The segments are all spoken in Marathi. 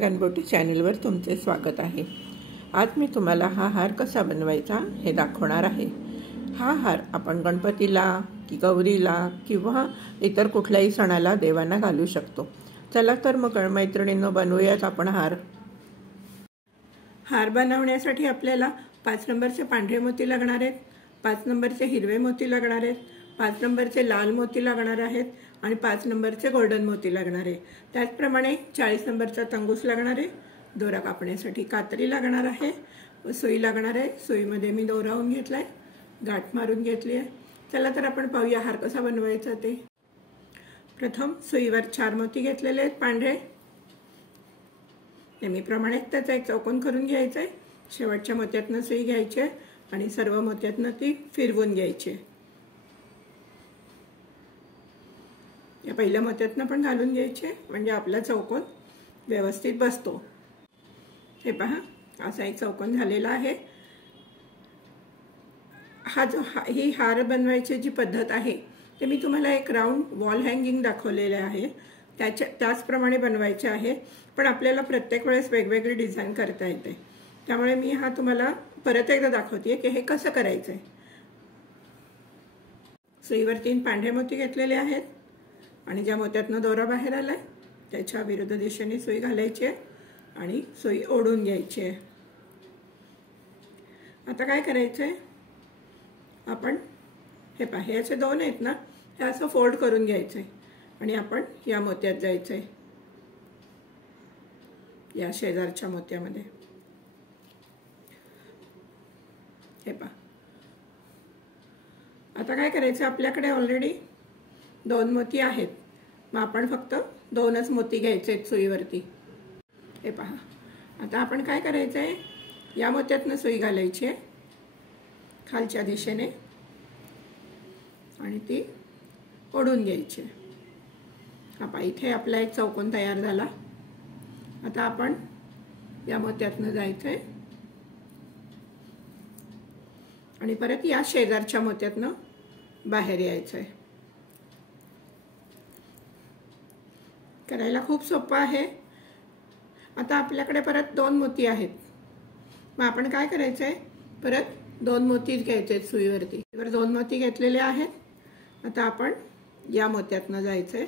गणपती चॅनलवर तुमचे स्वागत आहे। आज मी तुम्हाला हा हार कसा बनवायचा हे दाखवणार आहे। हा हार आपण गणपतीला की गौरीला किंवा इतर कुठल्याही सणाला देवांना घालू शकतो। चला तर मग मैत्रिणींनो बनवूयात आपण हार। हार बनवण्यासाठी आपल्याला 5 नंबरचे पांढरे मोती लागणार आहेत, 5 नंबरचे हिरवे मोती लागणार आहेत, 5 नंबरचे लाल मोती लागणार आहेत आणि 5 नंबरचे गोल्डन मोती लागणार आहे। त्याचप्रमाणे 40 नंबरचा तंगूस लागणार आहे। दोरा कापण्यासाठी कात्री लागणार आहे व सुई लागणार आहे। सुईमध्ये मी दोरावून घेतलाय, गाठ मारून घेतली आहे। चला तर आपण पाहूया हार कसा बनवायचा ते। प्रथम सुईवर 4 मोती घेतलेले आहेत पांढरे। नेहमीप्रमाणे त्याचा एक चौकोन करून घ्यायचा आहे। शेवटच्या मोत्यातनं सुई घ्यायची आणि सर्व मोत्यातनं ती फिरवून घ्यायची। या पहिल्या मोत्यातनं पण घालून घ्यायचे म्हणजे आपला चौकोन व्यवस्थित बसतो। हे पहा, असा एक चौकोन झालेला आहे। ही हार बनवायची जी पद्धत आहे ते मी तुम्हाला एक राऊंड वॉल हँगिंग दाखवलेले आहे, त्याचप्रमाणे बनवायचे आहे। पण आपल्याला प्रत्येक वेळेस वेगवेगळी डिझाइन करता येते, त्यामुळे मी हा तुम्हाला परत एकदा दाखवते की हे कसं करायचं आहे। सुईवर 3 पांढरे मोती घेतलेले आहेत आणि ज्या मोत्यातनं दोरा बाहेर आलाय त्याच्या विरुद्ध दिशेने सुई घालायची आणि सुई ओढून घ्यायची आहे। आता काय करायचंय, आपण हे पहा, याचे 2 आहेत ना, हे असं फोल्ड करून घ्यायचंय आणि आपण या मोत्यात जायचंय, या शेजारच्या मोत्यामध्ये। हे पहा, आता काय करायचं, आपल्याकडे ऑलरेडी 2 मोती आहेत, मग आपण फक्त 2च मोती घ्यायचे आहेत सुईवरती। हे पहा, आता आपण काय करायचंय, या मोत्यातनं सुई घालायची आहे खालच्या दिशेने आणि ती ओढून घ्यायची। हा पहा, इथे आपला एक चौकोन तयार झाला। आता आपण या मोत्यातनं जायचंय आणि परत या शेजारच्या मोत्यातनं बाहेर यायचंय। करायला खूप सोपं आहे। आता आपल्याकडे परत 2 मोती आहेत, मग आपण काय करायचंय, परत 2 मोतीच घ्यायचे सुईवरती। 2 मोती घेतलेले आहेत। आता आपण या मोत्यातनं जायचंय,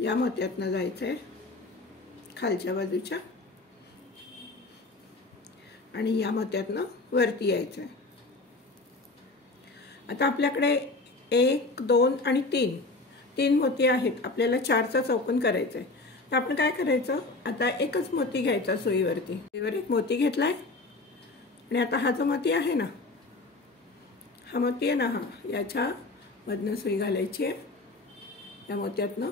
या मोत्यातनं जायचंय खालच्या बाजूच्या आणि या मोत्यातनं वरती यायचंय। आता आपल्याकडे 1, 2 आणि 3 मोती आहेत, आपल्याला 4चा चौकोन करायचा आहे। तर आपण काय करायचं, आता एकच मोती घ्यायचा सुईवरती। सुईवर एक मोती घेतलाय आणि आता हा जो मोती आहे ना, हा मोती आहे ना, हा याच्या मधनं सुई घालायची आहे या मोत्यातनं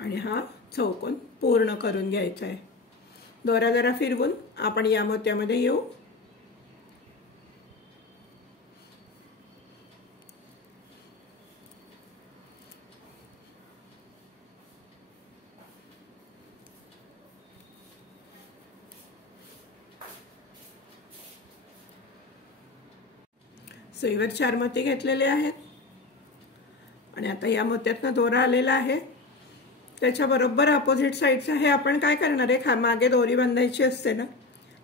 आणि हा चौकोन पूर्ण करून घ्यायचा आहे। दोरा जरा फिरवून आपण या मोत्यामध्ये येऊ। सुईवर 4 मोती घेतलेले आहेत आणि आता या मोत्यातनं दोरा आलेला आहे, त्याच्या बरोबर अपोजिट साइडचा हे आपण काय करणार आहे, मागे दोरी बांधायची असते ना,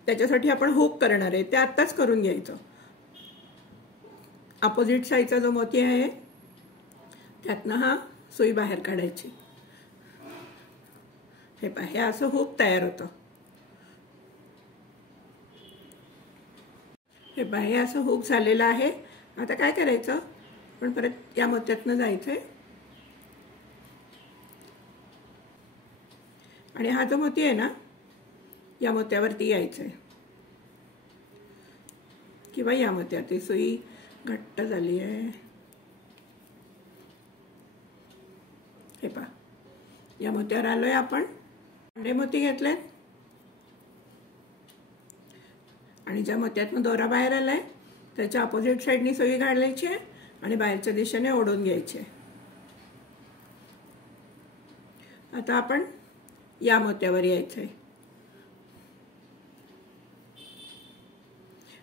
त्याच्यासाठी आपण हुक करणार आहे, ते आत्ताच करून घ्यायचं। अपोजिट साइडचा जो मोती आहे त्यातनं हा सुई बाहेर काढायची। हे पहा, हे असं हुक तयार होतं। हे पहा, हे असं हुक झालेलं आहे। आता काय करायचं, पण परत या मोत्यातनं जायचंय आणि हा जो मोती आहे ना, या मोत्यावरती यायचंय किंवा या मोत्यात। सुई घट्ट झाली आहे। हे पहा, या मोत्यावर आलोय आपण। पांढरे मोती घेतलेत आणि ज्या मोत्यातनं दोरा बाहेर आलाय त्याच्या अपोजिट साइडनी सुई घालायची आहे आणि बाहेरच्या दिशेने ओढून घ्यायची। आता आपण या मोत्यावर यायचंय।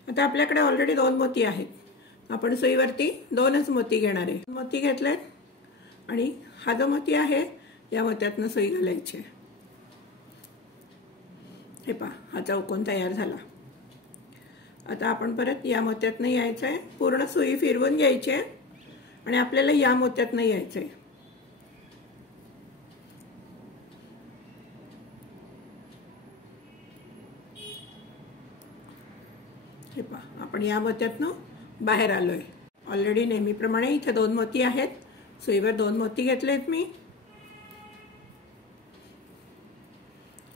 आता आपल्याकडे ऑलरेडी 2 मोती आहेत, आपण सुईवरती 2च मोती घेणार आहे. मोती घेतलेत आणि हा जो मोती आहे या मोत्यातनं सुई घालायची. हे पहा, हा चौकोन तयार झाला. आता आपण परत या मोत्यातनं यायचं आहे. पूर्ण सुई फिरवून घ्यायची आहे आणि आपल्याला या मोत्यातनं यायचं आहे. हे पहा, आपण या मोत्यातनं बाहेर आलोय. ऑलरेडी नेहमीप्रमाणे इथे 2 मोती आहेत. सुईवर 2 मोती घेतलेत मी.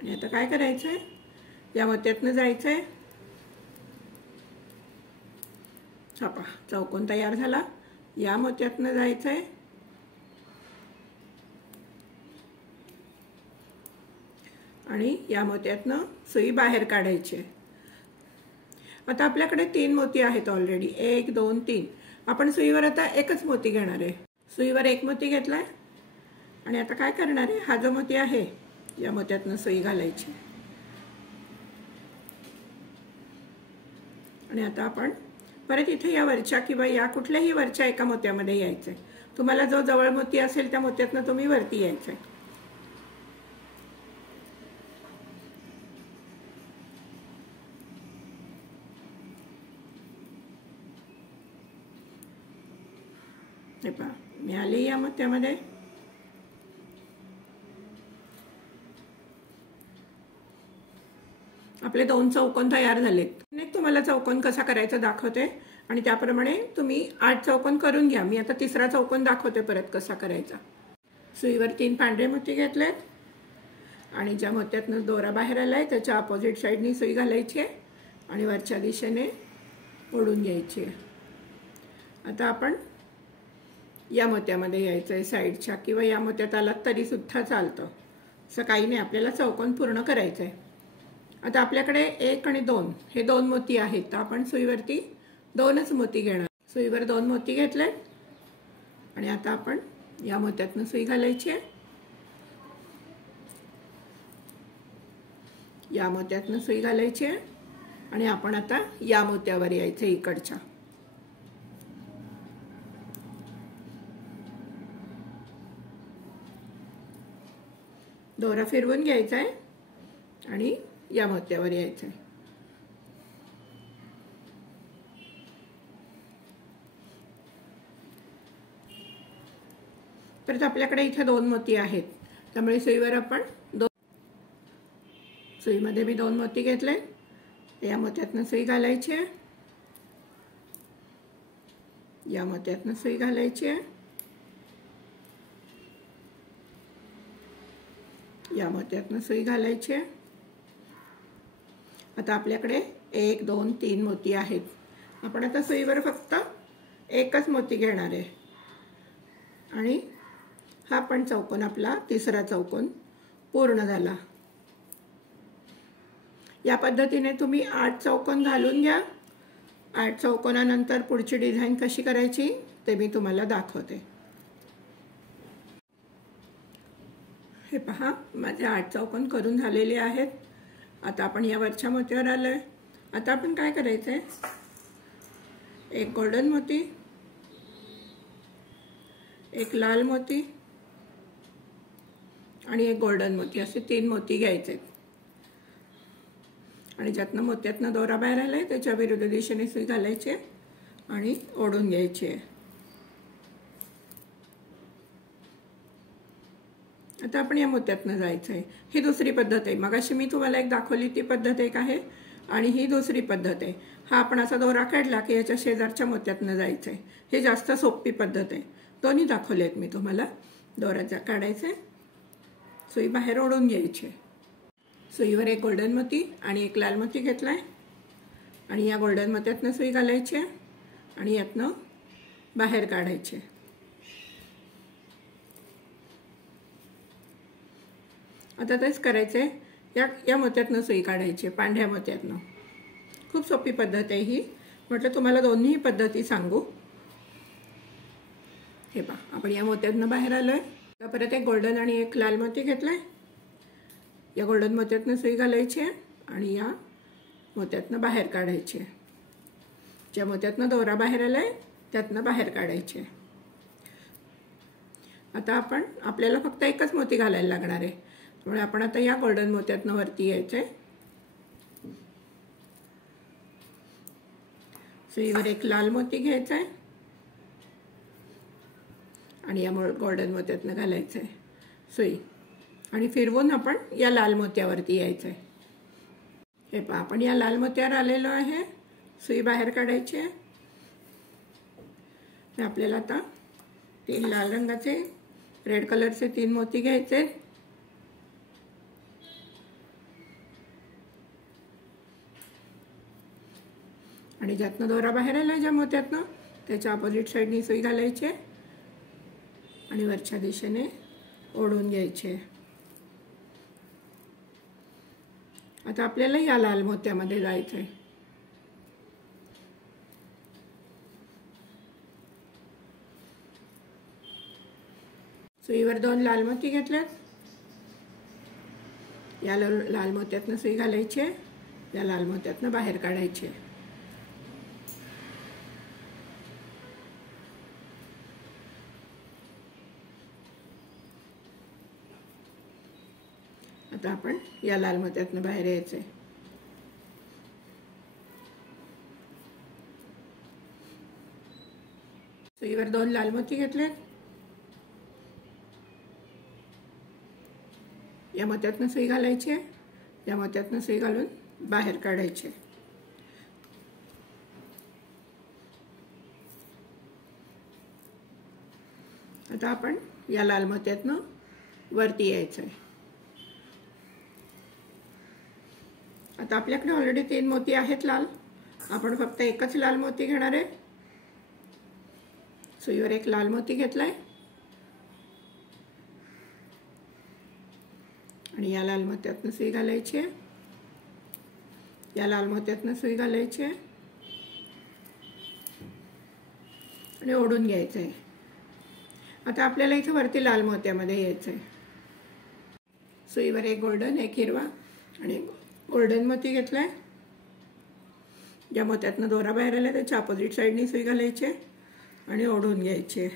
आणि आता काय करायचंय, या मोत्यातनं जायचंय. हा पहा, चौकोन तयार झाला. या मोत्यातनं जायचंय आणि या मोत्यातनं सुई बाहेर काढायची. आता आपल्याकडे 3 मोती आहेत ऑलरेडी. 1 2 3. आपण सुईवर आता एकच मोती घेणार आहे. सुईवर 1 मोती घेतलाय आणि आता काय करणार आहे, हा जो मोती आहे या मोत्यातनं सुई घालायची. आणि आता आपण परत इथे या वरच्या किंवा या कुठल्याही वरच्या एका मोत्यामध्ये यायचंय. तुम्हाला जो जवळ मोती असेल त्या मोत्यातनं तुम्ही वरती यायचंय. हे पहा, मी आली या मोत्यामध्ये. आपले 2 चौकोन तयार झालेत. तुम्हाला चौकोन कसा करायचा दाखवते आणि त्याप्रमाणे तुम्ही 8 चौकोन करून घ्या. मी आता 3रा चौकोन दाखवते परत कसा करायचा. सुईवर 3 पांढरे मोती घेतलेत आणि ज्या मोत्यातनं दोरा बाहेर आलाय त्याच्या अपोजिट साईडनी सुई घालायची आहे आणि वरच्या दिशेने ओढून घ्यायची आहे. आता आपण या मोत्यामध्ये यायचं आहे साईडच्या, किंवा या मोत्यात आलात तरी सुद्धा चालतं. असं काही नाही, आपल्याला चौकोन पूर्ण करायचं आहे. आता आपल्याकडे 1 आणि 2 हे 2 मोती आहेत. तर आपण सुईवरती 2च मोती घेणार. सुईवर 2 मोती घेतले आणि आता आपण या मोत्यातनं सुई घालायची आहे. या मोत्यातनं सुई घालायची आहे आणि आपण आता या मोत्यावर यायचं इकडच्या. दोरा फिरवून घ्यायचा आहे आणि या मोत्यावर यायचं आहे. परत आपल्याकडे इथे 2 मोती आहेत. त्यामुळे सुईवर आपण सुईमध्ये मी 2 मोती घेतले. या मोत्यातनं सुई घालायची आहे. या मोत्यातनं सुई घालायची आहे. या मोत्यातनं सुई घालायची आहे. आता आपल्याकडे 1 2 3 मोती आहेत. आपण आता सुईवर फक्त एकच मोती घेणार आहे आणि हा पण चौकोन आपला 3रा चौकोन पूर्ण झाला. या पद्धतीने तुम्ही 8 चौकोन घालून घ्या. 8 चौकोनानंतर पुढची डिझाइन कशी करायची ते मी तुम्हाला दाखवते. हे पहा, माझे 8 चौकोन करून झालेले आहेत. आता आपण या वरच्या मोत्यावर आलोय. आता आपण काय करायचंय, एक गोल्डन मोती, एक लाल मोती आणि एक गोल्डन मोती, असे 3 मोती घ्यायचे आणि ज्यातनं मोत्यातनं दोरा बाहेर आलाय त्याच्या विरुद्ध दिशेने सुई घालायची आणि ओढून घ्यायची आहे. आता आपण या मोत्यातनं जायचं आहे. ही दुसरी पद्धत आहे. मगाशी मी तुम्हाला एक दाखवली ती पद्धत एक आहे आणि ही दुसरी पद्धत आहे. हा आपण असा दोरा काढला की याच्या शेजारच्या मोत्यातनं जायचं आहे. ही जास्त सोपी पद्धत आहे. दोन्ही दाखवले आहेत मी तुम्हाला. दोरा काढायचा आहे, सुई बाहेर ओढून घ्यायची. सुईवर एक गोल्डन मोती आणि एक लाल मोती घेतलाय आणि या गोल्डन मोत्यातनं सुई घालायची आणि यातनं बाहेर काढायचे. आता तेच करायचंय. या मोत्यातनं सुई काढायची, पांढऱ्या मोत्यातनं. खूप सोपी पद्धत आहे ही. म्हटलं तुम्हाला दोन्ही पद्धती सांगू. हे पहा, आपण या मोत्यातनं बाहेर आलोय. परत एक गोल्डन आणि एक लाल मोती घेतलाय. या गोल्डन मोत्यातनं सुई घालायची आणि या मोत्यातनं बाहेर काढायची. ज्या मोत्यातनं दोरा बाहेर आलाय त्यातनं बाहेर काढायचे. आता आपल्याला फक्त एकच मोती घालायला लागणार आहे, त्यामुळे आपण आता या गोल्डन मोत्यातनं वरती यायचंय. सुईवर एक लाल मोती घ्यायचा आहे आणि या गोल्डन मोत्यातनं घालायचं आहे सुई, आणि फिरवून आपण या लाल मोत्यावरती यायचं आहे. हे पहा, आपण या लाल मोत्यावर आलेलो आहे. सुई बाहेर काढायची आहे. आपल्याला आता 3 लाल रंगाचे रेड कलरचे 3 मोती घ्यायचे आणि ज्यातनं दोरा बाहेर आला ज्या मोत्यातनं त्याच्या अपोजिट साईडनी सुई घालायची आणि वरच्या दिशेने ओढून घ्यायचे. आता आपल्याला या लाल मोत्यामध्ये जायचं आहे. सुईवर 2 लाल मोती घेतलेत. या लाल मोत्यातनं सुई घालायची, या लाल मोत्यातनं बाहेर काढायचे. आता आपण या लाल मोत्यातनं बाहेर यायचंय. सुईवर 2 लाल मोती घेतलेत. या मोत्यातनं सुई घालायची, या मोत्यातनं सुई घालून बाहेर काढायचे. आता आपण या लाल मोत्यातनं वरती यायचंय. आता आपल्याकडे ऑलरेडी 3 मोती आहेत लाल. आपण फक्त एकच लाल मोती घेणार आहे. सुईवर एक लाल मोती घेतलाय आणि या लाल मोत्यातनं सुई घालायची, या लाल मोत्यातनं सुई घालायची आणि ओढून घ्यायचं आहे. आता आपल्याला इथे वरती लाल मोत्यामध्ये यायचं आहे. सुईवर एक गोल्डन, एक हिरवा आणि गोल्डन मोती घेतलाय. ज्या मोत्यातनं दोरा बाहेर आला त्याच्या अपोजिट साईडनी सुई घालायची आणि ओढून घ्यायचे.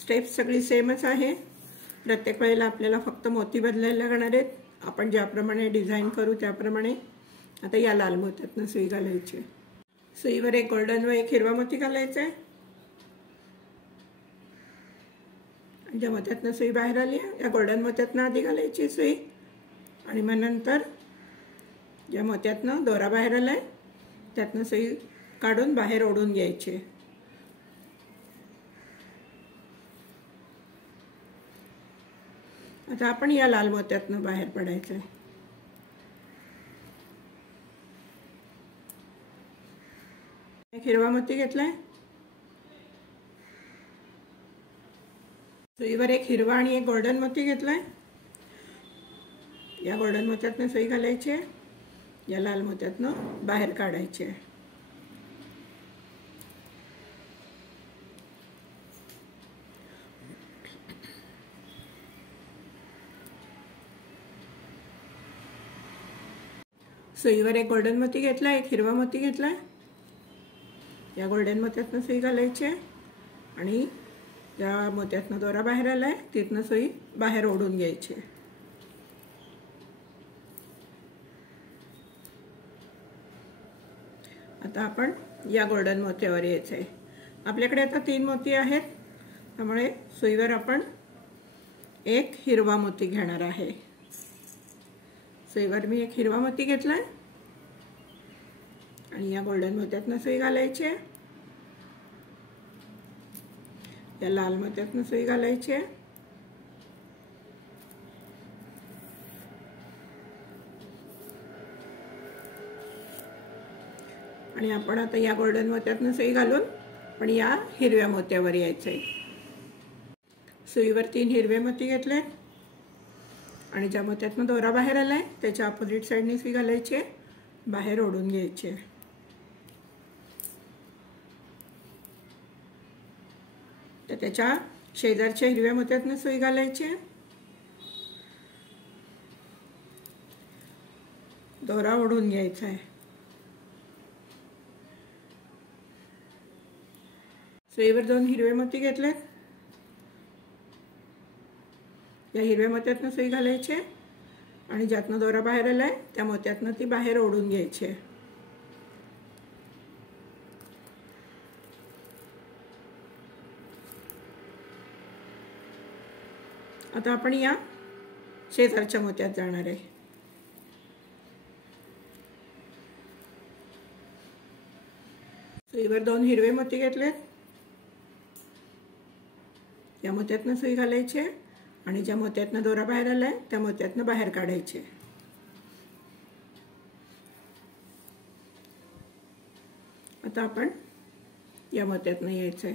स्टेप सगळी सेमच आहे. प्रत्येक वेळेला आपल्याला फक्त मोती बदलायला लागणार आहेत. आपण ज्याप्रमाणे डिझाईन करू त्याप्रमाणे. आता या लाल मोत्यातनं सुई घालायची. सुईवर एक गोल्डन व एक हिरवा मोती घालायचा आहे. ज्या मोत्यातनं सुई बाहेर आली या गोल्डन मोत्यातनं आधी घालायची सुई आणि मग नंतर ज्या मोत्यातनं दोरा बाहेर आलाय त्यातनं सुई काढून बाहेर ओढून घ्यायची. आता आपण या लाल मोत्यातनं बाहेर पडायचंय. एक हिरवा मोती घेतलाय. सुईवर एक हिरवा आणि एक गोल्डन मोती घेतलाय. या गोल्डन मोत्यातनं सुई घालायची, या लाल मोत्यातनं बाहेर काढायचे. सुईवर एक गोल्डन मोती घेतला, एक हिरवा मोती घेतलाय. या गोल्डन मोत्यातनं सुई घालायची आणि ज्या मोत्यातनं दोरा बाहेर आलाय तिथनं सुई बाहेर ओढून घ्यायची. आता आपण या गोल्डन मोत्यावर यायचंय. आपल्याकडे आता 3 मोती आहेत, त्यामुळे सुईवर आपण एक हिरवा मोती घेणार आहे. सुईवर मी एक हिरवा मोती घेतलाय आणि या गोल्डन मोत्यातनं सुई घालायची, या लाल मोत्यातनं सुई घालायची आणि आपण आता या गोल्डन मोत्यातनं सुई घालून पण या हिरव्या मोत्यावर यायचंय. सुईवर 3 हिरवे मोती घेतले आणि ज्या मोत्यातनं दोरा बाहेर आलाय त्याच्या अपोजिट साईडने सुई घालायची, बाहेर ओढून घ्यायची. तर त्याच्या शेजारच्या हिरव्या मोत्यातनं सुई घालायची, दोरा ओढून घ्यायचा आहे. सुईवर 2 हिरवे मोती घेतलेत. या हिरव्या मोत्यातनं सुई घालायची आणि ज्यातनं दोरा बाहेर आलाय त्या मोत्यातनं ती बाहेर ओढून घ्यायची. आता आपण या शेजारच्या मोत्यात जाणार आहे. सुईवर 2 हिरवे मोती घेतलेत. या मोत्यातनं सुई घालायची आणि ज्या मोत्यातनं दोरा बाहेर आलाय त्या मोत्यातनं बाहेर काढायचे. आता आपण या मोत्यातनं यायचंय.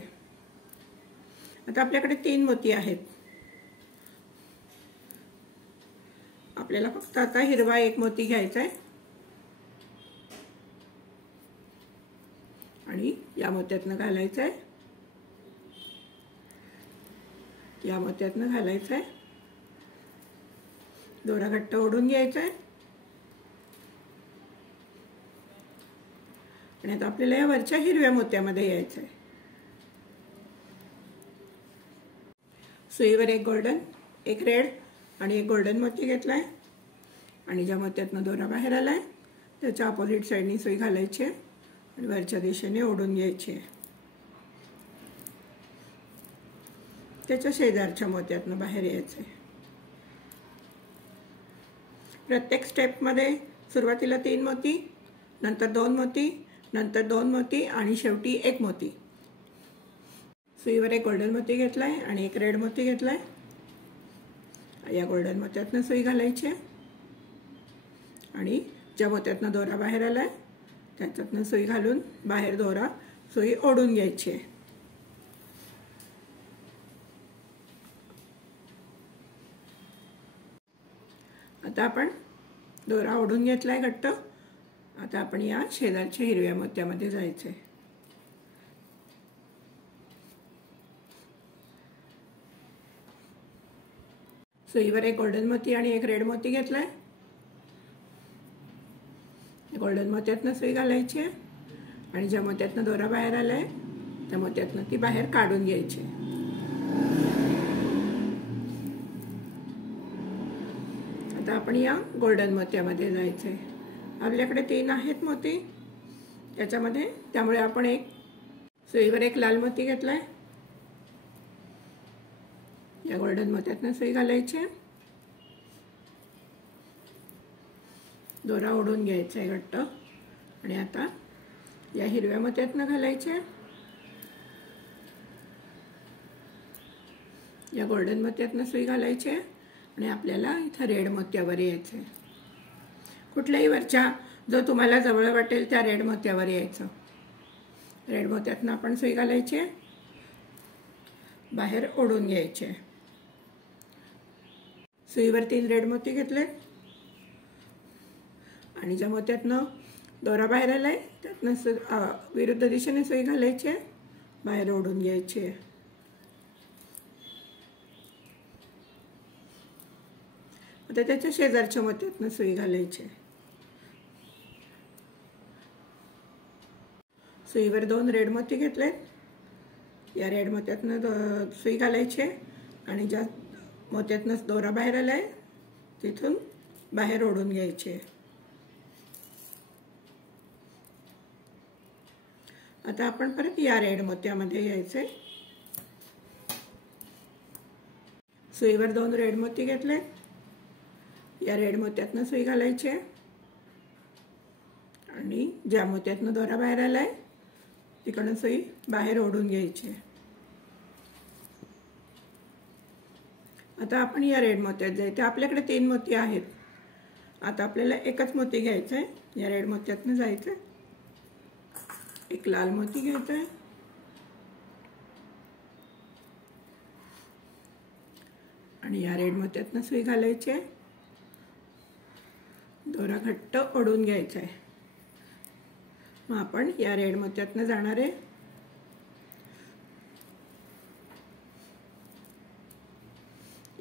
आता आपल्याकडे 3 मोती आहेत. आपल्याला फक्त आता हिरवा 1 मोती घ्यायचा आहे आणि या मोत्यातनं घालायचं आहे. या मोत्यातनं घालायचं आहे. दोरा घट्ट ओढून घ्यायचा आहे आणि आता आपल्याला या वरच्या हिरव्या मोत्यामध्ये यायचं आहे. सुईवर 1 गोल्डन, 1 रेड आणि 1 गोल्डन मोती घेतलाय आणि ज्या मोत्यातनं दोरा बाहेर आलाय त्याच्या अपोजिट साईडनी सुई घालायची आणि वरच्या दिशेने ओढून घ्यायची. त्याच्या शेजारच्या मोत्यातनं बाहेर यायचे. प्रत्येक स्टेपमध्ये सुरुवातीला 3 मोती, नंतर 2 मोती, नंतर 2 मोती आणि शेवटी 1 मोती. सुईवर 1 गोल्डन मोती घेतलाय आणि 1 रेड मोती घेतलाय. या गोल्डन मोत्यातनं सुई घालायची आणि ज्या मोत्यातनं दोरा बाहेर आलाय त्याच्यातनं सुई घालून बाहेर दोरा सुई ओढून घ्यायची. आता आपण दोरा ओढून घेतलाय घट्ट. आता आपण या शेजारच्या हिरव्या मोत्यामध्ये जायचंय. सुईवर 1 गोल्डन मोती आणि 1 रेड मोती घेतलाय. गोल्डन मोत्यातनं सुई घालायची आणि ज्या मोत्यातनं दोरा बाहेर आलाय त्या मोत्यातनं ती बाहेर काढून घ्यायची. आता आपण या गोल्डन मोत्यामध्ये जायचंय. आपल्याकडे 3 आहेत मोती त्याच्यामध्ये, त्यामुळे आपण सुईवर 1 लाल मोती घेतलाय. या गोल्डन मोत्यातनं सुई घालायची. दोरा ओढून घ्यायचा आहे घट्ट आणि आता या हिरव्या मोत्यातनं घालायचे. या गोल्डन मोत्यातनं सुई घालायची आणि आपल्याला इथं रेड मोत्यावर यायचं. कुठल्याही वरच्या जो तुम्हाला जवळ वाटेल त्या रेड मोत्यावर यायचं. रेड मोत्यातनं आपण सुई घालायची, बाहेर ओढून घ्यायचे. सुईवर 3 रेड मोती घेतले आणि ज्या मोत्यातनं दोरा बाहेर आलाय त्यातनं विरुद्ध दिशेने सुई घालायची, बाहेर ओढून घ्यायची. आता त्याच्या शेजारच्या मोत्यातनं सुई घालायची. सुईवर 2 रेड मोती घेतले. या रेड मोत्यातनं सुई घालायची आणि ज्या मोत्यातनं दोरा बाहेर आलाय तिथून बाहेर ओढून घ्यायचे. आता आपण परत या रेड मोत्यामध्ये यायचे. सुईवर 2 रेड मोती घेतले. या रेड मोत्यातनं सुई घालायची आणि ज्या मोत्यातनं दोरा बाहेर आलाय तिकडून सुई बाहेर ओढून घ्यायची. आता आपण या रेड मोत्यात जायचं. आपल्याकडे 3 मोती आहेत. आता आपल्याला 1च मोती घ्यायचं आहे. या रेड मोत्यातनं जायचं. 1 लाल मोती घ्यायचा आहे आणि या रेड मोत्यातनं सुई घालायची. दोरा घट्ट ओढून घ्यायचा आहे. मग आपण या रेड मोत्यातनं जाणार आहे.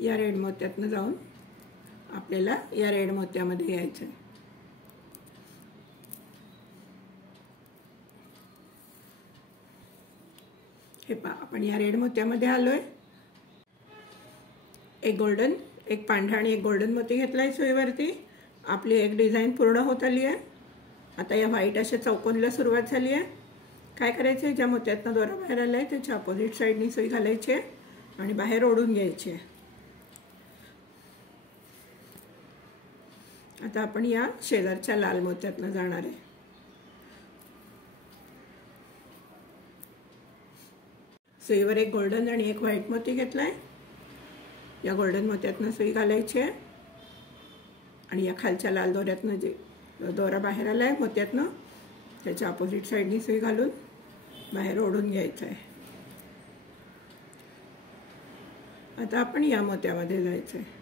या रेड मोत्यातनं जाऊन आपल्याला या रेड मोत्यामध्ये यायचं आहे. हे आपण या रेड मोत्यामध्ये आलोय. एक गोल्डन, एक पांढरा आणि एक गोल्डन मोती घेतलाय सुईवरती. आपली एक डिझाईन पूर्ण होत आली आहे. आता या व्हाईट अशा चौकोनला सुरुवात झाली आहे. काय करायचं आहे, ज्या मोत्यातनं दोरा बाहेर आलाय त्याच्या अपोजिट साईडनी सुई घालायची आहे आणि बाहेर ओढून घ्यायची आहे. आता आपण या शेजारच्या लाल मोत्यातनं जाणार आहे. सुईवर एक गोल्डन आणि एक व्हाईट मोती घेतलाय. या गोल्डन मोत्यातनं सुई घालायची आहे आणि या खालच्या लाल दोऱ्यातनं जे दोरा बाहेर आलाय मोत्यातनं त्याच्या अपोजिट साईडनी सुई घालून बाहेर ओढून घ्यायचं आहे. आता आपण या मोत्यामध्ये जायचं आहे.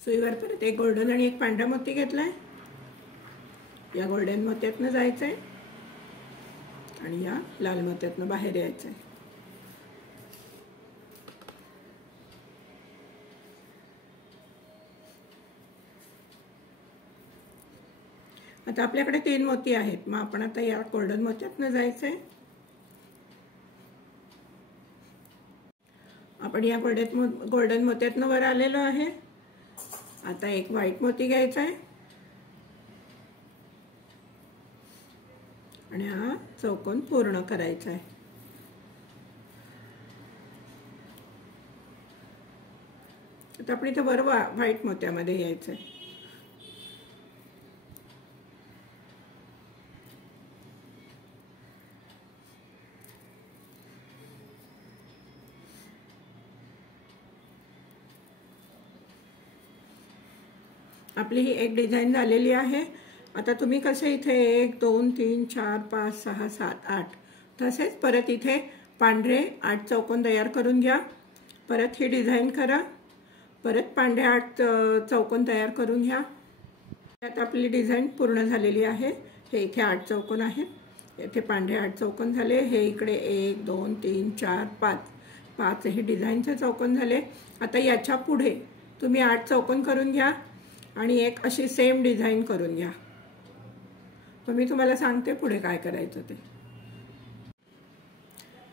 सुईवर परत एक गोल्डन आणि एक पांढरा मोती घेतलाय. या गोल्डन मोत्यातनं जायचं आहे आणि या लाल मोत्यातनं बाहेर यायचं आहे. आता आपल्याकडे 3 मोती आहेत. मग आपण आता या गोल्डन मोत्यातनं जायचं आहे. आपण या गोल्डन मोत्यातनं वर आलेलो आहे. आता एक व्हाईट मोती घ्यायचा आहे आणि हा चौकोन पूर्ण करायचा आहे. आता आपण इथे वर व्हाईट मोत्यामध्ये यायचं आहे. आपली ही एक डिझाईन झालेली आहे. आता तुम्ही कसे इथे 1 2 3 4 5 6 7 8 तसेच परत इथे पांढरे 8 चौकोन तयार करून घ्या. परत ही डिझाईन करा. परत पांढरे 8 चौकोन तयार करून घ्या. आता आपली डिझाईन पूर्ण झालेली आहे. हे इथे 8 चौकोन आहेत. इथे पांढरे 8 चौकोन झाले. हे इकडे 1 2 3 4 5 हे डिझाईनचे चौकोन झाले. आता याच्या पुढे तुम्ही 8 चौकोन करून घ्या आणि एक अशी सेम डिझाईन करून घ्या. मग मी तुम्हाला सांगते पुढे काय करायचं ते.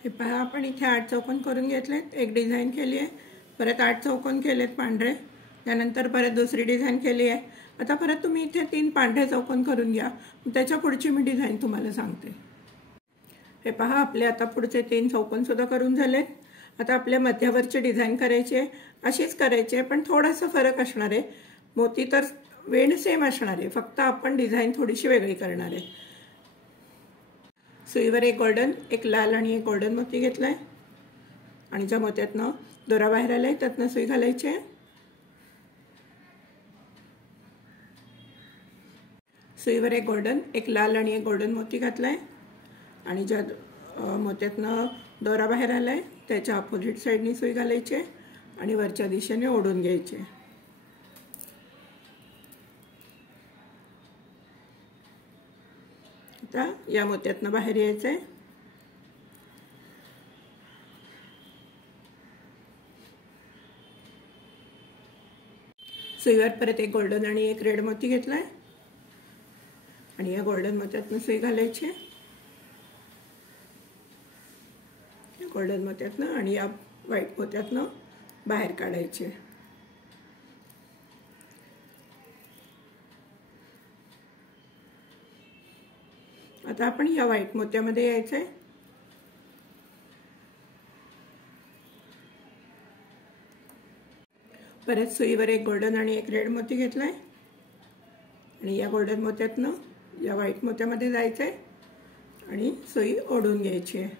हे पहा, आपण इथे 8 चौकोन करून घेतलेत. एक डिझाईन केली आहे. परत 8 चौकोन केलेत पांढरे. त्यानंतर परत दुसरी डिझाईन केली आहे. आता परत तुम्ही इथे 3 पांढरे चौकोन करून घ्या. त्याच्या पुढची मी डिझाईन तुम्हाला सांगते. हे पहा, आपले आता पुढचे 3 चौकोन सुद्धा करून झालेत. आता आपल्या मध्यावरची डिझाईन करायची आहे. अशीच करायची आहे पण थोडासा फरक असणार आहे. मोती तर वेण सेम असणार आहे, फक्त आपण डिझाईन थोडीशी वेगळी करणार आहे. सुईवर एक गोल्डन, एक लाल आणि एक गोल्डन मोती घेतलाय आणि ज्या मोत्यातनं दोरा बाहेर आलाय त्यातनं सुई घालायची आहे. सुईवर एक गोल्डन, एक लाल आणि एक गोल्डन मोती घातलाय आणि ज्या मोत्यातनं दोरा बाहेर आलाय त्याच्या अपोजिट साईडनी सुई घालायची आहे आणि वरच्या दिशेने ओढून घ्यायची. आता या मोत्यातनं बाहेर यायचं आहे. सुईवर परत एक गोल्डन आणि एक रेड मोती घेतलाय आणि या गोल्डन मोत्यातनं सुई घालायची आहे. या गोल्डन मोत्यातनं आणि या व्हाईट मोत्यातनं बाहेर काढायची आहे. आता आपण या व्हाईट मोत्यामध्ये यायचं आहे. परत सुईवर एक गोल्डन आणि एक रेड मोती घेतलाय आणि या गोल्डन मोत्यातनं या व्हाईट मोत्यामध्ये जायचं आहे आणि सुई ओढून घ्यायची आहे.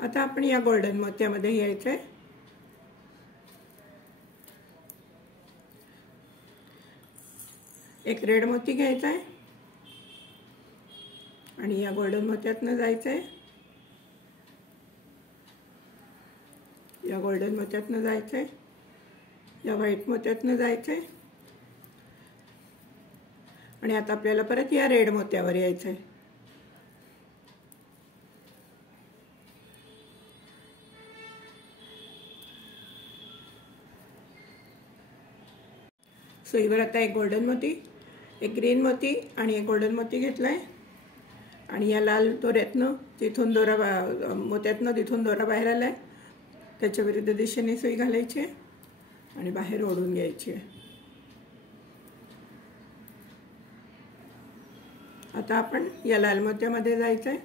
आता आपण या गोल्डन मोत्यामध्ये यायचं आहे. एक रेड मोती घ्यायचा आहे आणि या गोल्डन मोत्यातनं जायचं आहे. या गोल्डन मोत्यातनं जायचं आहे. या व्हाईट मोत्यातनं जायचं आहे आणि आता आपल्याला परत या रेड मोत्यावर यायचं आहे. सुईवर आता एक गोल्डन मोती, एक ग्रीन मोती आणि एक गोल्डन मोती घेतलाय आणि या लाल दोऱ्यातनं तिथून मोत्यातनं तिथून दोरा बाहेर आला आहे, त्याच्या विरुद्ध दिशेने सुई घालायची आणि बाहेर ओढून घ्यायची. आता आपण या लाल मोत्यामध्ये जायचं आहे.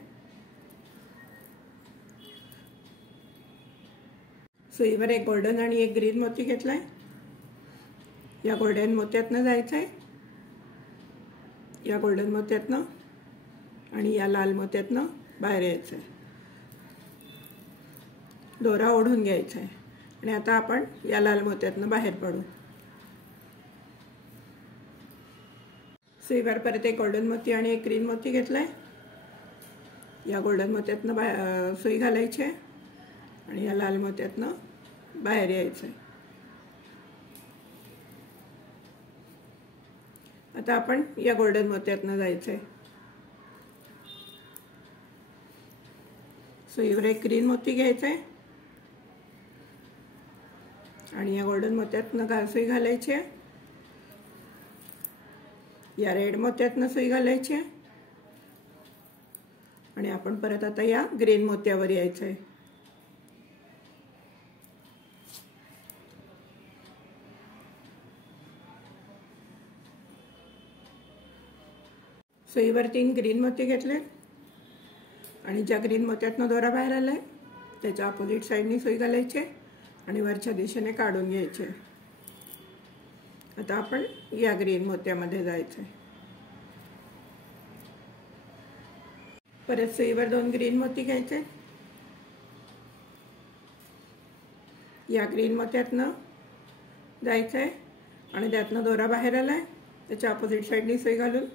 सुईवर एक गोल्डन आणि एक ग्रीन मोती घेतलाय. या गोल्डन मोत्यातनं जायचं आहे, या गोल्डन मोत्यातनं आणि या लाल मोत्यातनं बाहेर यायचं आहे. दोरा ओढून घ्यायचा आहे आणि आता आपण या लाल मोत्यातनं बाहेर पडू. सुईवर परत एक गोल्डन मोती आणि एक ग्रीन मोती घेतलाय. या गोल्डन मोत्यातनं सुई घालायची आहे आणि या लाल मोत्यातनं बाहेर यायचं आहे. आता आपण या गोल्डन मोत्यातनं जायचं आहे. सुईवर एक ग्रीन मोती घ्यायचा आहे आणि या गोल्डन मोत्यातनं सुई घालायची आहे. या रेड मोत्यातनं सुई घालायची आहे आणि आपण परत आता या ग्रीन मोत्यावर यायचं आहे. सुईवर 3 ग्रीन मोती घेतले आणि ज्या ग्रीन मोत्यातनं दोरा बाहेर आलाय त्याच्या अपोजिट साईडनी सुई घालायची आणि वरच्या दिशेने काढून घ्यायचे. आता आपण या ग्रीन मोत्यामध्ये जायचं आहे. परत सुईवर 2 ग्रीन मोती घ्यायचे. या ग्रीन मोत्यातनं जायचं आहे आणि त्यातनं दोरा बाहेर आलाय त्याच्या अपोजिट साईडनी सुई घालून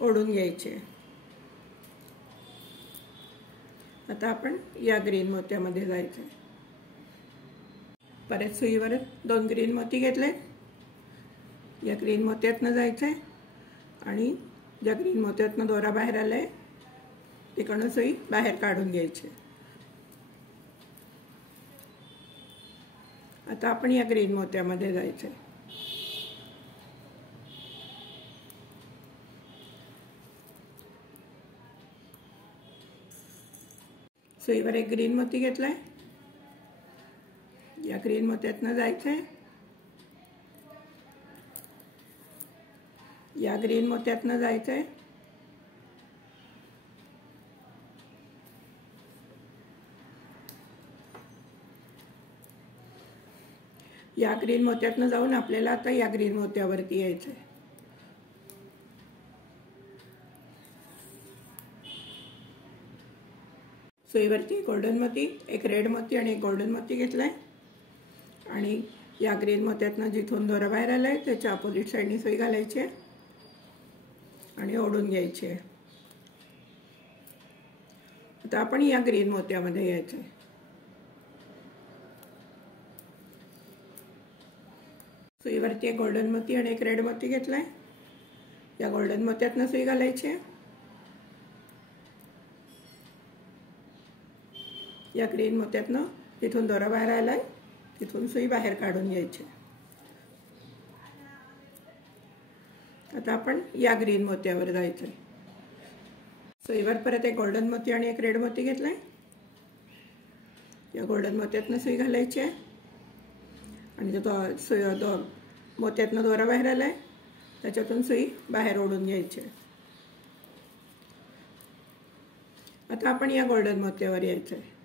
ओढून घ्यायचे. आता आपण या ग्रीन मोत्यामध्ये जायचं आहे. परत सुईवर 2 ग्रीन मोती घेतले. या ग्रीन मोत्यातनं जायचं आहे आणि ज्या ग्रीन मोत्यातनं दोरा बाहेर आलाय तिकडनं सुई बाहेर काढून घ्यायची. आता आपण या ग्रीन मोत्यामध्ये जायचं आहे. सुईवर एक ग्रीन मोती घेतलाय. या ग्रीन मोत्यातनं जायचं आहे. या ग्रीन मोत्यातनं जायचं आहे. या ग्रीन मोत्यातनं जाऊन आपल्याला आता या ग्रीन मोत्यावरती यायचं आहे. सुईवरती गोल्डन मोती, एक रेड मोती आणि एक गोल्डन मोती घेतलाय आणि या ग्रीन मोत्यातनं जिथून दोरा बाहेर आलाय त्याच्या अपोजिट साईडनी सुई घालायची आणि ओढून घ्यायची. आता आपण या ग्रीन मोत्यामध्ये यायचं आहे. सुईवरती एक गोल्डन मोती आणि एक रेड मोती घेतलाय. या गोल्डन मोत्यातनं सुई घालायची. या ग्रीन मोत्यातनं तिथून दोरा बाहेर आलाय तिथून सुई बाहेर काढून घ्यायची. आता आपण या ग्रीन मोत्यावर जायचं आहे. सुईवर परत एक गोल्डन मोती आणि एक रेड मोती घेतलाय. या गोल्डन मोत्यातनं सुई घालायची आणि जो मोत्यातनं दोरा बाहेर आलाय त्याच्यातून सुई बाहेर ओढून घ्यायची. आता आपण या गोल्डन मोत्यावर यायचं आहे.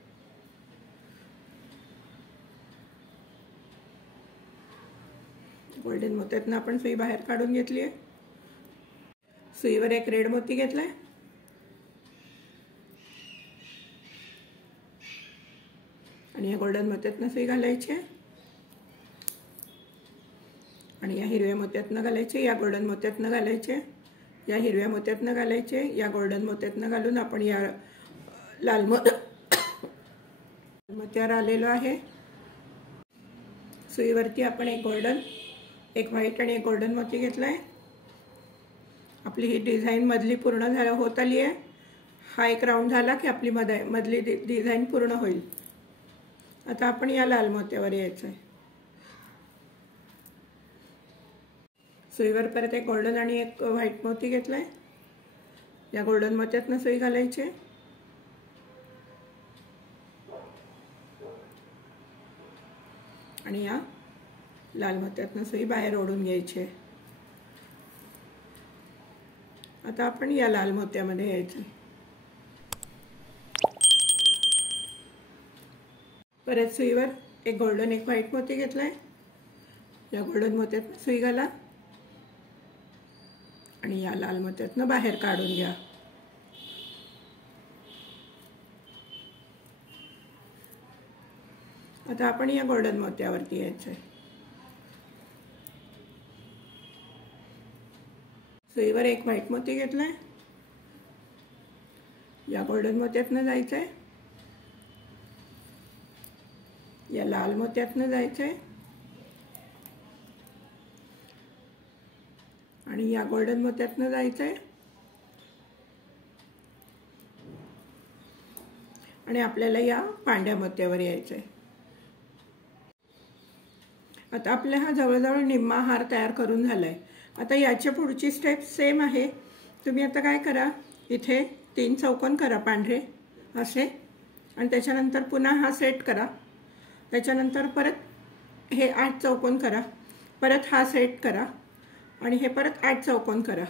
गोल्डन मोत्यातनं आपण सुई बाहेर काढून घेतली आहे. सुईवर एक रेड मोती घेतलाय आणि या गोल्डन मोत्यातनं सुई घालायची आणि या हिरव्या मोत्यातनं घालायचे. या गोल्डन मोत्यातनं घालायचे. या हिरव्या मोत्यातनं घालायचे. या गोल्डन मोत्यातनं घालून आपण या लाल मोत्यावर आलेलो आहे. सुईवरती आपण एक गोल्डन, एक व्हाईट आणि एक गोल्डन मोती घेतलाय. आपली ही डिझाईन मधली पूर्ण होत आली आहे. हा एक राऊंड झाला की आपली मधली डिझाईन पूर्ण होईल. आता आपण या लाल मोत्यावर यायचं आहे. सुईवर परत एक गोल्डन आणि एक व्हाईट मोती घेतलाय. या गोल्डन मोत्यातनं सुई घालायची आणि या लाल मोत्यातनं सुई बाहेर ओढून घ्यायची. आता आपण या लाल मोत्यामध्ये यायचं. परत सुईवर एक गोल्डन एक व्हाईट मोती घेतलाय. या गोल्डन मोत्यातनं सुई घाला आणि या लाल मोत्यातनं बाहेर काढून घ्या. आता आपण या गोल्डन मोत्यावरती यायचंय. सुईवर एक व्हाईट मोती घेतलाय. या गोल्डन मोत्यातनं जायचंय. या लाल मोत्यातनं जायचंय आणि या गोल्डन मोत्यातनं जायचंय आणि आपल्याला या पांढऱ्या मोत्यावर यायचंय. आता आपला हा जवळजवळ निम्मा हार तयार करून झालाय. आता याच्या पुढची स्टेप सेम आहे. तुम्ही आता काय करा, इथे 3 चौकोन करा पांढरे असे आणि त्याच्यानंतर पुन्हा हा सेट करा. त्याच्यानंतर परत हे 8 चौकोन करा. परत हा सेट करा आणि हे परत 8 चौकोन करा.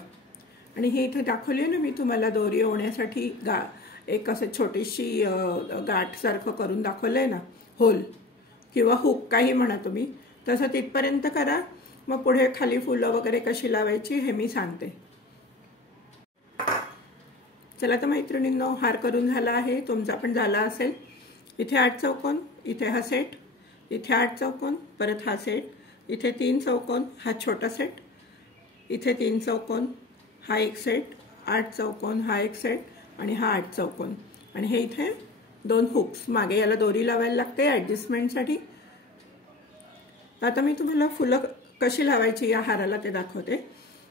आणि हे इथे दाखवले ना मी तुम्हाला दोरी ओवण्यासाठी एक असं छोटीशी गाठसारखं करून दाखवलंय ना, होल किंवा हुक काही म्हणा तुम्ही, तसं तिथपर्यंत करा. मग पुढे खाली फुलं वगैरे कशी लावायची हे मी सांगते. चला तर मैत्रिणींनो, हार करून झाला आहे. तुमचा पण झाला असेल. इथे 8 चौकोन, इथे हा सेट, इथे 8 चौकोन, परत हा सेट, इथे 3 चौकोन, हा छोटा सेट, इथे 3 चौकोन, हा एक सेट, 8 चौकोन, हा एक सेट आणि हा 8 चौकोन आणि हे इथे 2 हुक्स. मागे याला दोरी लावायला लागते ॲडजस्टमेंटसाठी. आता मी तुम्हाला फुलं कशी लावायची या हाराला ते दाखवते.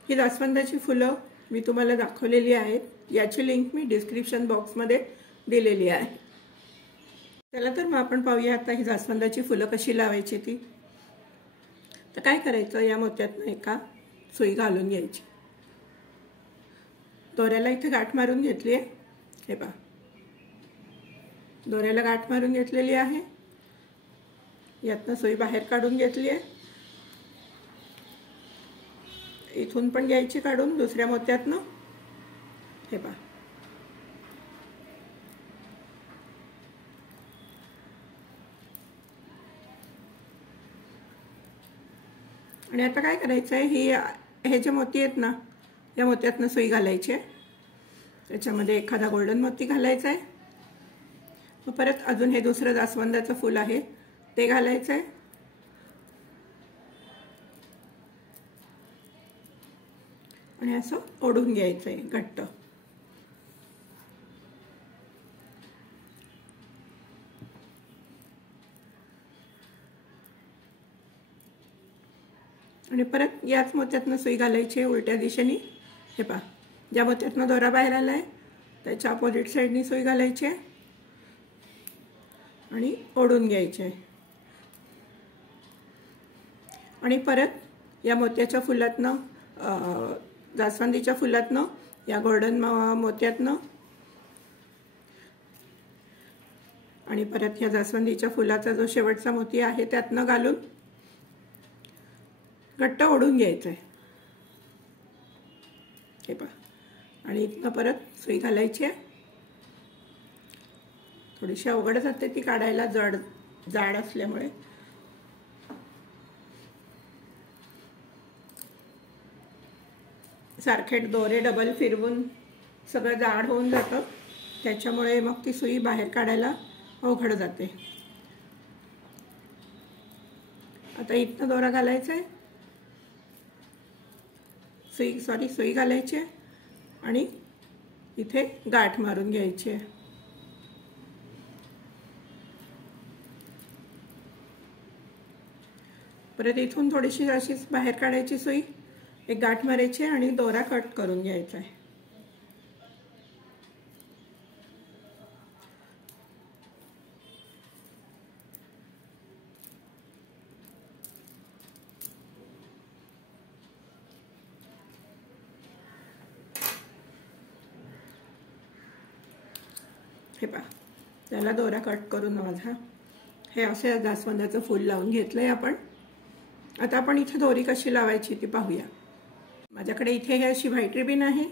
ही जास्वंदाची फुलं मी तुम्हाला दाखवलेली आहेत. याची लिंक मी डिस्क्रिप्शन बॉक्समध्ये दिलेली आहे. चला तर मग आपण पाहूया आता ही जास्वंदाची फुलं कशी लावायची ती. तर काय करायचं, या मोत्यातनं एका सुई घालून घ्यायची. दोऱ्याला इथे गाठ मारून घेतली आहे. हे पहा, दोऱ्याला गाठ मारून घेतलेली आहे. यातनं सुई बाहेर काढून घेतली आहे. इथून पण घ्यायची काढून दुसऱ्या मोत्यातनं. हे पहा, आणि आता काय करायचं आहे, हे जे मोती आहेत ना, या मोत्यातनं सुई घालायची आहे. त्याच्यामध्ये एखादा गोल्डन मोती घालायचा आहे. मग परत अजून हे दुसरं जास्वंदाचं फूल आहे ते घालायचं आहे. आणि असं ओढून घ्यायचं आहे घट्ट. आणि परत याच मोत्यातनं सुई घालायची आहे उलट्या दिशेने. हे पहा, ज्या मोत्यातनं दोरा बाहेर आला आहे त्याच्या अपोजिट साईडनी सुई घालायची आहे आणि ओढून घ्यायचे आहे. आणि परत या मोत्याच्या फुलातनं, जास्वंदीच्या फुलातनं, या गोल्डन मोत्यातनं आणि परत ह्या जास्वंदीच्या फुलाचा जो शेवटचा मोती आहे त्यातनं घालून घट्ट ओढून घ्यायचं आहे. हे पहा, आणि इथनं परत सुई घालायची आहे. थोडीशी अवघड जाते ती काढायला, जाड असल्यामुळे. सारखे दोरे डबल फिरवून सगळं जाड होऊन जातं. त्याच्यामुळे मग ती सुई बाहेर काढायला अवघड जाते. आता इथनं दोरा घालायचा आहे. सुई घालायची आहे आणि इथे गाठ मारून घ्यायची आहे. परत इथून थोडीशी अशीच बाहेर काढायची सुई, एक गाठ मारायची आणि दोरा कट करून घ्यायचा आहे. हे पहा, त्याला दोरा कट करून माझा हे असे जास्वंदाचं फूल लावून घेतलंय आपण. आता आपण इथे दोरी कशी लावायची ती पाहूया. माझ्याकडे इथे हे अशी व्हाईट रिबीन आहे,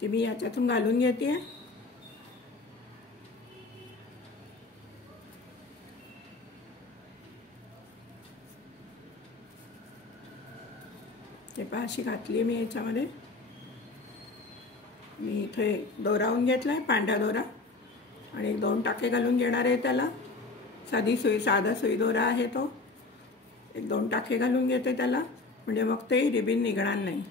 ती मी याच्यातून घालून घेते. ते पहा अशी घातली मी याच्यामध्ये. मी इथे दोरावून घेतलाय, पांढरा दोरा, आणि 2 टाके घालून घेणार आहे त्याला. साधी सुई, साधा सुई दोरा आहे तो. 1-2 टाके घालून घेते त्याला, म्हणजे मग ते रिबीन निघणार नाही.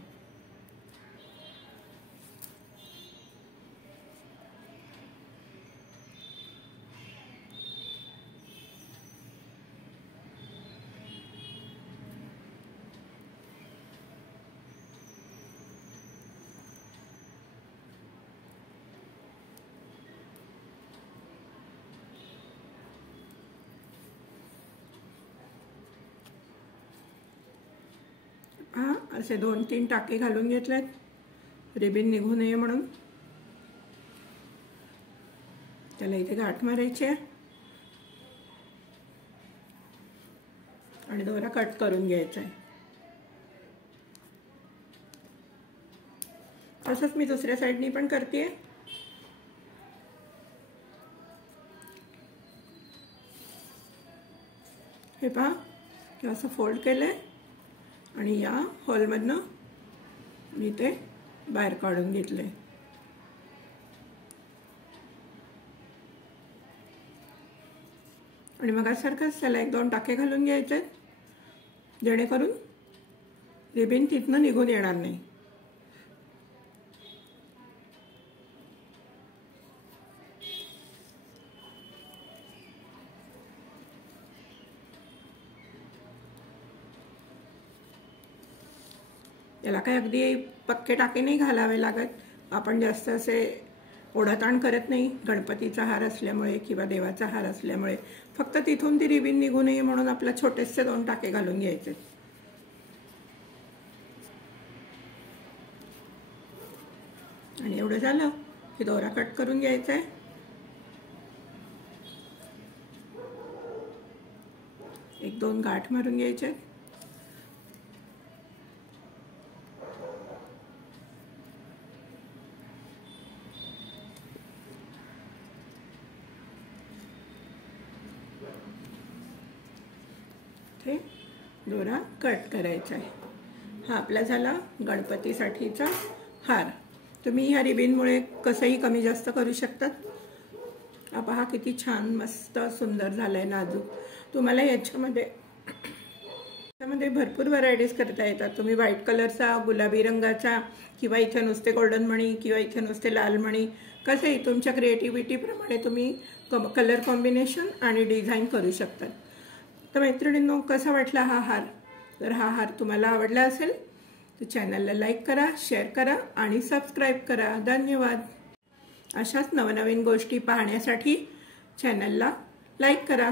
हा असे 2-3 टाके घालून घेतलेत रिबीन निघू नये म्हणून. त्याला इथे गाठ मारायची आहे आणि दोरा कट करून घ्यायचा आहे. तसंच मी दुसऱ्या साईडनी पण करते. हे पहा, हे असं फोल्ड केलंय आणि या होलमधनं मी ते बाहेर काढून घेतले. आणि मग सारखंच त्याला 1-2 टाके घालून घ्यायचे, जेणेकरून रिबीन तिथनं निघून येणार नाही. याला काय अगदी पक्के टाके नाही घालावे लागत. आपण जास्त असे ओढाताण करत नाही गणपतीचा हार असल्यामुळे किंवा देवाचा हार असल्यामुळे. फक्त तिथून ती रिबीन निघू नये म्हणून आपला छोटेसे 2 टाके घालून घ्यायचे. आणि एवढं झालं की दोरा कट करून घ्यायचा आहे. एक 2 गाठ मारून घ्यायचे. दोरा कट करायचा आहे. हा आपला झाला गणपतीसाठीचा हार. तुम्ही ह्या रिबीनमुळे कसंही कमी जास्त करू शकतात. हा पहा किती छान मस्त सुंदर झालाय, नाजूक. तुम्हाला याच्यामध्ये भरपूर व्हरायटीज करता येतात. तुम्ही व्हाईट कलरचा, गुलाबी रंगाचा, किंवा इथे नुसते गोल्डन मणी, किंवा इथे नुसते लाल मणी, कसंही तुमच्या क्रिएटिव्हिटीप्रमाणे तुम्ही कलर कॉम्बिनेशन आणि डिझाईन करू शकतात. तर मैत्रिणींनो, कसा वाटला हा हार? जर हा हार तुम्हाला आवडला असेल तर चॅनलला लाईक करा, शेअर करा आणि सबस्क्राईब करा. धन्यवाद. अशाच नवनवीन गोष्टी पाहण्यासाठी चॅनलला लाईक करा.